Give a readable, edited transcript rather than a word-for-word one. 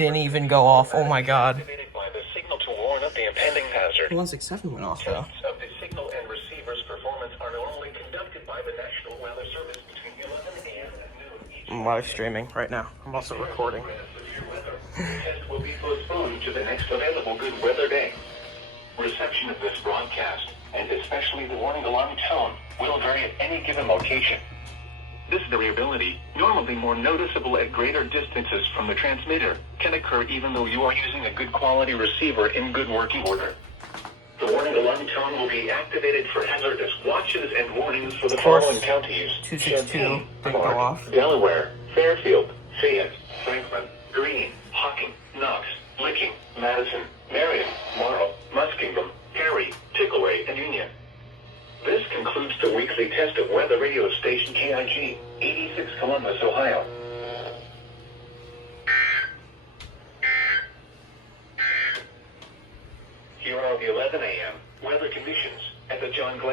didn't even go off. Oh my god. Activated by the signal to warn of the impending hazard. 167 went off though. Tests of the signal and receiver's performance are normally conducted by the National Weather Service between 11 a.m. and noon each I'm live streaming right now. I'm also recording. The test will be postponed to the next available good weather day. Reception of this broadcast, and especially the warning alarm tone, will vary at any given location. This variability, normally more noticeable at greater distances from the transmitter, can occur even though you are using a good quality receiver in good working order. The warning alarm tone will be activated for hazardous watches and warnings for the following counties: 262 Champaign, didn't go Clark, off. Delaware, Fairfield, Fayette, Franklin, Greene, Hocking, Knox, Licking, Madison, Marion, Morrow, Muskingum, Perry, Tickaway, and Union. This concludes the weekly test of weather radio station KIG, 86 Columbus, Ohio. Here are the 11 a.m. weather conditions at the John Glenn